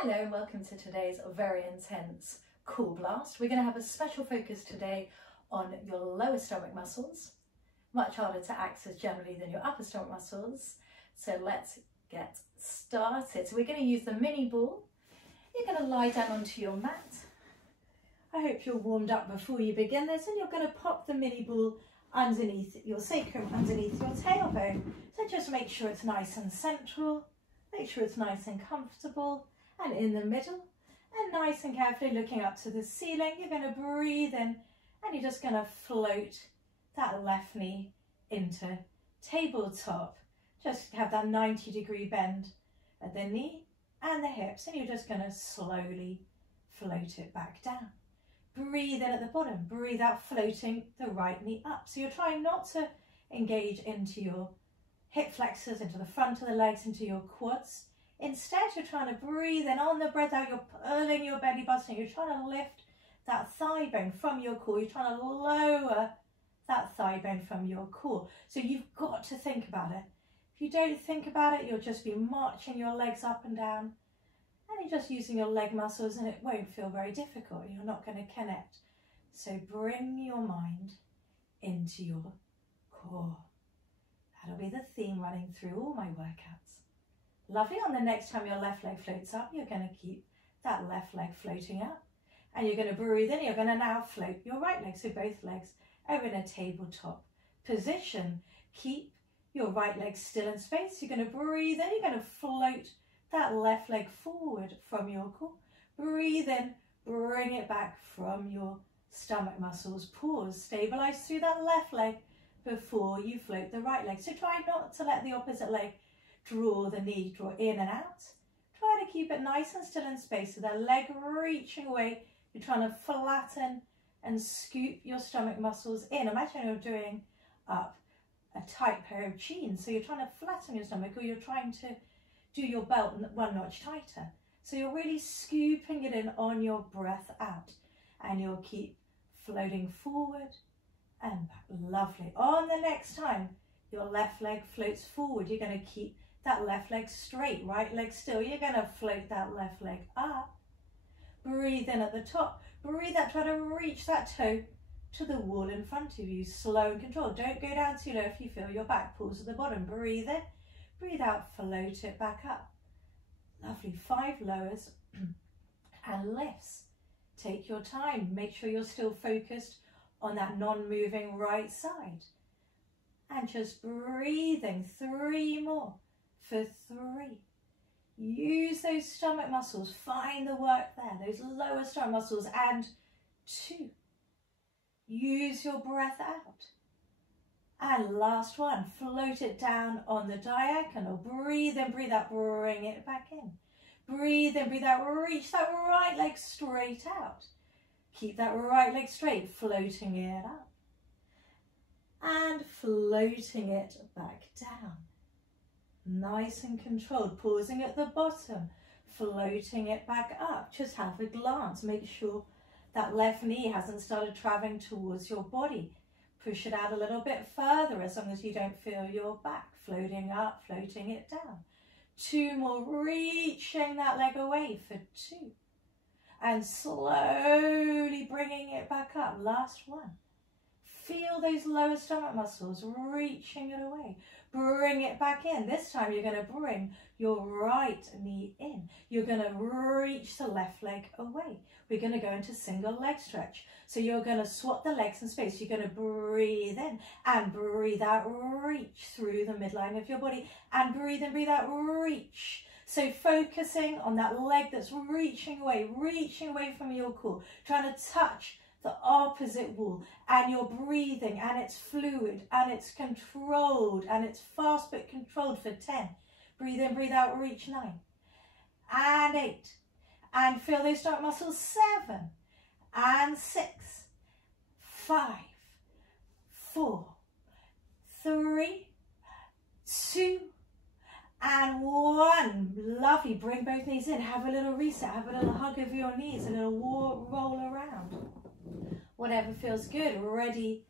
Hello and welcome to today's very intense cool blast. We're going to have a special focus today on your lower stomach muscles, much harder to access generally than your upper stomach muscles. So let's get started. So we're going to use the mini ball. You're going to lie down onto your mat. I hope you're warmed up before you begin this, and you're going to pop the mini ball underneath your sacrum, underneath your tailbone. So just make sure it's nice and central, make sure it's nice and comfortable, and in the middle, and nice and carefully looking up to the ceiling. You're going to breathe in, and you're just going to float that left knee into tabletop. Just have that 90-degree bend at the knee and the hips, and you're just going to slowly float it back down. Breathe in at the bottom, breathe out, floating the right knee up. So you're trying not to engage into your hip flexors, into the front of the legs, into your quads. Instead, you're trying to breathe in. On the breath out, you're pulling your belly button. You're trying to lift that thigh bone from your core. You're trying to lower that thigh bone from your core. So you've got to think about it. If you don't think about it, you'll just be marching your legs up and down, and you're just using your leg muscles, and it won't feel very difficult. You're not going to connect. So bring your mind into your core. That'll be the theme running through all my workouts. Lovely. On the next time your left leg floats up, you're going to keep that left leg floating up, and you're going to breathe in. You're going to now float your right leg, so both legs are in a tabletop position. Keep your right leg still in space. You're going to breathe in. You're going to float that left leg forward from your core. Breathe in, bring it back from your stomach muscles. Pause, stabilize through that left leg before you float the right leg. So try not to let the opposite leg draw the knee, draw in and out. Try to keep it nice and still in space, so that leg reaching away. You're trying to flatten and scoop your stomach muscles in. Imagine you're doing up a tight pair of jeans. So you're trying to flatten your stomach, or you're trying to do your belt one notch tighter. So you're really scooping it in on your breath out, and you'll keep floating forward and back. Lovely. On the next time your left leg floats forward, you're going to keep that left leg straight, right leg still. You're going to float that left leg up. Breathe in at the top. Breathe out, try to reach that toe to the wall in front of you. Slow and controlled. Don't go down too low if you feel your back pulls at the bottom. Breathe in, breathe out, float it back up. Lovely. 5 lowers and lifts. Take your time. Make sure you're still focused on that non-moving right side. And just breathing. 3 more for 3. Use those stomach muscles. Find the work there. Those lower stomach muscles. And 2. Use your breath out. And last one. Float it down on the diagonal. Breathe in, breathe out. Bring it back in. Breathe in, breathe out. Reach that right leg straight out. Keep that right leg straight. Floating it up. And floating it back down. Nice and controlled. Pausing at the bottom, floating it back up. Just have a glance. Make sure that left knee hasn't started traveling towards your body. Push it out a little bit further, as long as you don't feel your back. Floating up, floating it down. 2 more. Reaching that leg away for 2. And slowly bringing it back up. Last one. Feel those lower stomach muscles reaching it away. Bring it back in. This time you're going to bring your right knee in. You're going to reach the left leg away. We're going to go into single leg stretch. So you're going to swap the legs in space. You're going to breathe in and breathe out. Reach through the midline of your body. And breathe in, breathe out. Reach. So focusing on that leg that's reaching away from your core. Trying to touch the opposite wall, and you're breathing, and it's fluid, and it's controlled, and it's fast but controlled for 10. Breathe in, breathe out, reach 9 and 8, and feel those stomach muscles. 7 and 6, 5, 4, 3, 2 and 1. Lovely. Bring both knees in. Have a little reset. Have a little hug of your knees, a little roll around. Whatever feels good. Ready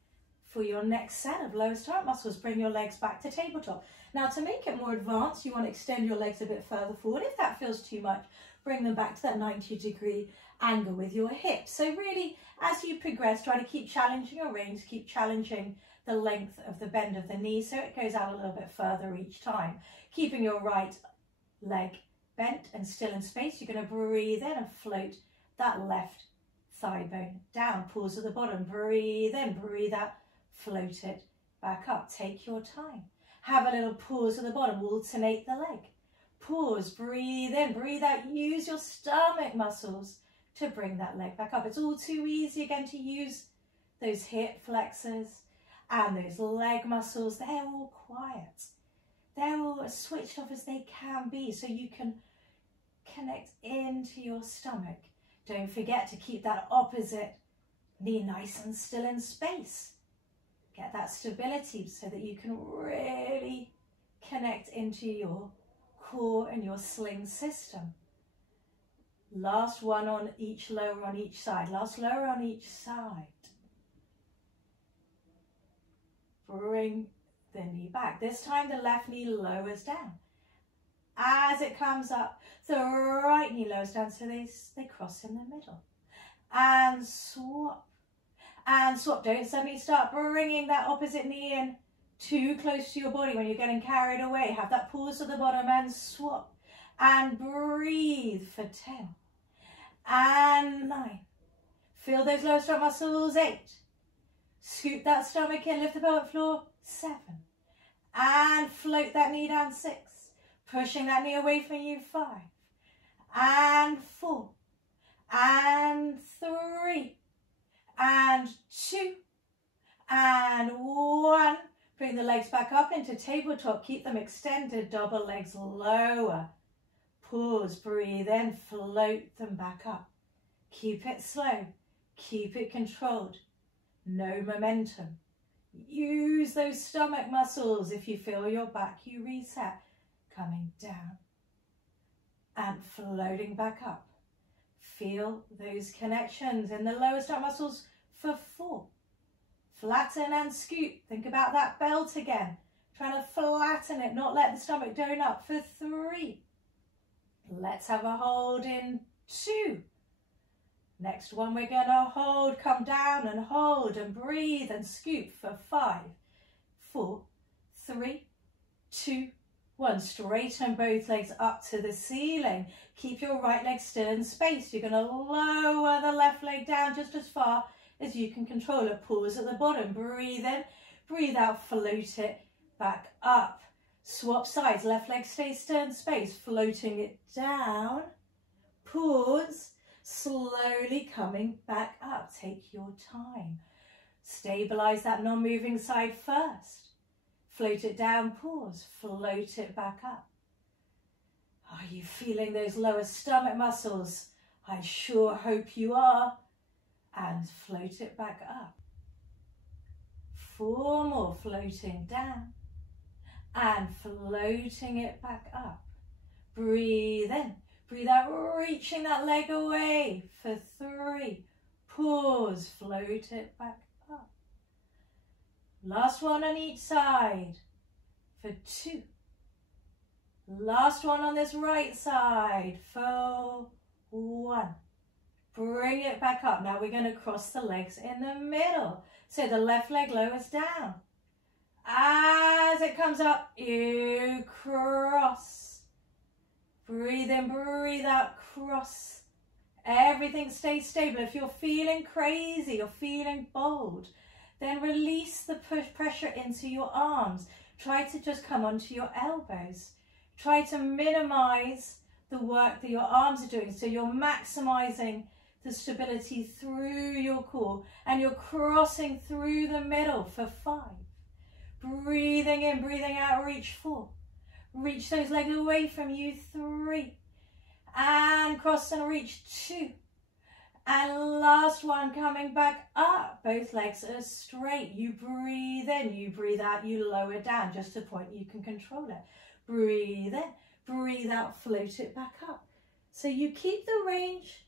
for your next set of lower stomach muscles. Bring your legs back to tabletop. Now, to make it more advanced, you want to extend your legs a bit further forward. If that feels too much, bring them back to that 90-degree angle with your hips. So really, as you progress, try to keep challenging your range, keep challenging the length of the bend of the knee so it goes out a little bit further each time. Keeping your right leg bent and still in space, you're going to breathe in and float that left thigh bone down. Pause at the bottom, breathe in, breathe out, float it back up. Take your time. Have a little pause at the bottom, alternate the leg. Pause, breathe in, breathe out, use your stomach muscles to bring that leg back up. It's all too easy again to use those hip flexors and those leg muscles. They're all quiet. They're all as switched off as they can be so you can connect into your stomach. Don't forget to keep that opposite knee nice and still in space. Get that stability so that you can really connect into your core and your sling system. Last one on each, lower on each side. Last lower on each side. Bring the knee back. This time the left knee lowers down. As it comes up, the right knee lowers down so they cross in the middle. And swap. And swap. Don't suddenly start bringing that opposite knee in too close to your body when you're getting carried away. Have that pause at the bottom and swap. And breathe for 10. And 9. Feel those lower stomach muscles. 8. Scoop that stomach in, lift the pelvic floor. 7. And float that knee down. 6. Pushing that knee away from you. 5. And 4. And 3. And 2. And 1. Bring the legs back up into tabletop. Keep them extended. Double legs lower. Pause, breathe in, float them back up. Keep it slow. Keep it controlled. No momentum. Use those stomach muscles. If you feel your back, you reset. Coming down and floating back up. Feel those connections in the lower stomach muscles for 4. Flatten and scoop. Think about that belt again. Trying to flatten it, not let the stomach donut for 3. Let's have a hold in 2. Next one we're going to hold, come down and hold and breathe and scoop for 5, 4, 3, 2, 1. Straighten both legs up to the ceiling. Keep your right leg still in space. You're going to lower the left leg down just as far as you can control it. Pause at the bottom. Breathe in, breathe out, float it back up. Swap sides. Left leg stays still in space. Floating it down. Pause. Slowly coming back up. Take your time. Stabilize that non-moving side first. Float it down, pause, float it back up. Are you feeling those lower stomach muscles? I sure hope you are. And float it back up. 4 more, floating down and floating it back up. Breathe in, breathe out, reaching that leg away for 3. Pause, float it back up. Last one on each side for 2. Last one on this right side for 1. Bring it back up. Now we're going to cross the legs in the middle. So the left leg lowers down. As it comes up, you cross. Breathe in, breathe out, cross. Everything stays stable. If you're feeling crazy, you're feeling bold, then release the pressure into your arms. Try to just come onto your elbows. Try to minimize the work that your arms are doing. So you're maximizing the stability through your core and you're crossing through the middle for 5. Breathing in, breathing out, reach 4. Reach those legs away from you, 3. And cross and reach 2. And last one, coming back up. Both legs are straight. You breathe in, you breathe out, you lower down just to the point you can control it. Breathe in, breathe out, float it back up. So you keep the range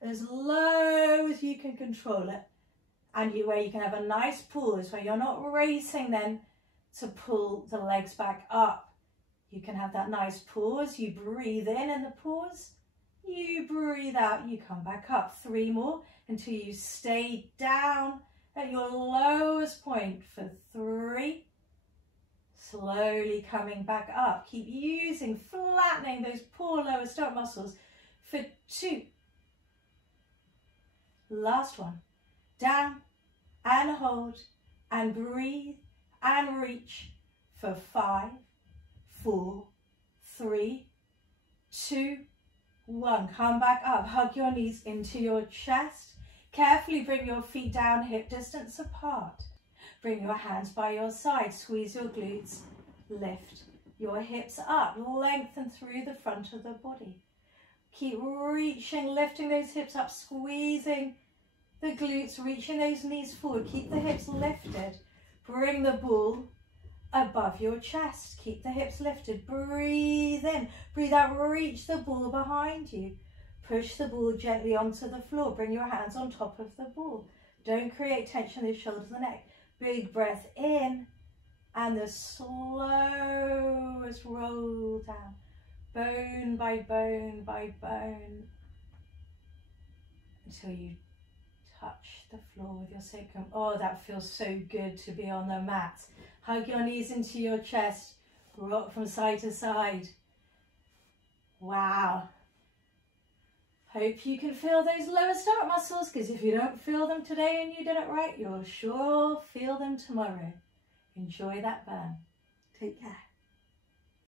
as low as you can control it. And where you can have a nice pause where you're not racing then to pull the legs back up. You can have that nice pause. You breathe in the pause. You you breathe out, you come back up. 3 more until you stay down at your lowest point for 3. Slowly coming back up. Keep using, flattening those poor lower stomach muscles for 2. Last one. Down and hold and breathe and reach for 5, 4, 3, 2, 1. Come back up. Hug your knees into your chest. Carefully bring your feet down hip distance apart. Bring your hands by your side. Squeeze your glutes. Lift your hips up. Lengthen through the front of the body. Keep reaching, lifting those hips up, squeezing the glutes, reaching those knees forward. Keep the hips lifted. Bring the ball above your chest. Keep the hips lifted. Breathe in. Breathe out. Reach the ball behind you. Push the ball gently onto the floor. Bring your hands on top of the ball. Don't create tension in the shoulders and the neck. Big breath in. And the slowest roll down. Bone by bone by bone. Until you touch the floor with your sacrum. Oh, that feels so good to be on the mat. Hug your knees into your chest. Rock from side to side. Wow. Hope you can feel those lower stomach muscles, because if you don't feel them today and you did it right, you'll sure feel them tomorrow. Enjoy that burn. Take care.